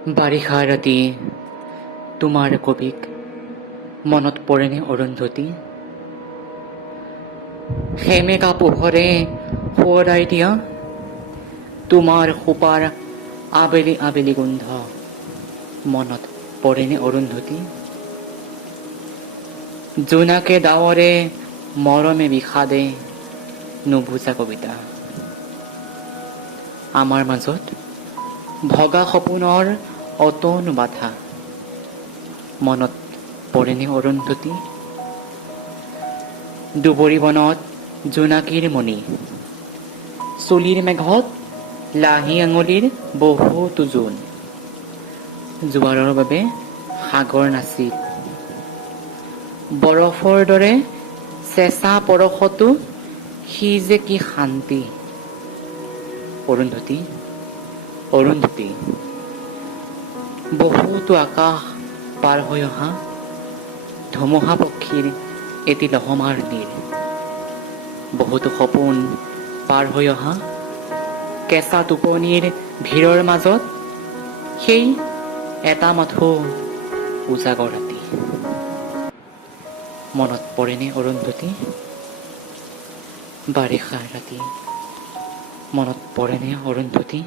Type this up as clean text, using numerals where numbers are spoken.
বাৰিষা ৰাতি তোমাৰ কবিক মনত পৰেনে অৰুন্ধতী? সেমেকা পোহৰে সোঁৱৰাই দিয়া তোমাৰ খোপাৰ আবেলি আবেলি গোন্ধ মনত পৰেনে অৰুন্ধতী? জোনাকে ডাৱৰে মৰমে বিষাদে নুবুজা কবিতা। আমাৰ মাজত ভগা সপোনৰ অতন বাধা মনত পৰেনে অৰুন্ধতী? দুবৰি বনত জোনাকীৰ মণি, চুলিৰ মেঘত লাহি আঙুলিৰ বহুতো জোন, জোৱাৰৰ বাবে সাগৰ নাছিল, বৰফৰ দৰে চেঁচা পৰশতো সি যে কি শান্তি। অৰুন্ধতী, অৰুন্ধতী, বহুতো আকাশ পাৰ হৈ অহা ধুমুহা পক্ষীৰ এটি লহমাৰ নীৰ, বহুতো সপোন পাৰ হৈ অহা কেঁচা টোপনিৰ ভিৰৰ মাজত সেই এটা মাথো উজাগৰ ৰাতি মনত পৰেনে অৰুন্ধতী? বাৰিষা ৰাতি মনত পৰেনে অৰুন্ধতী?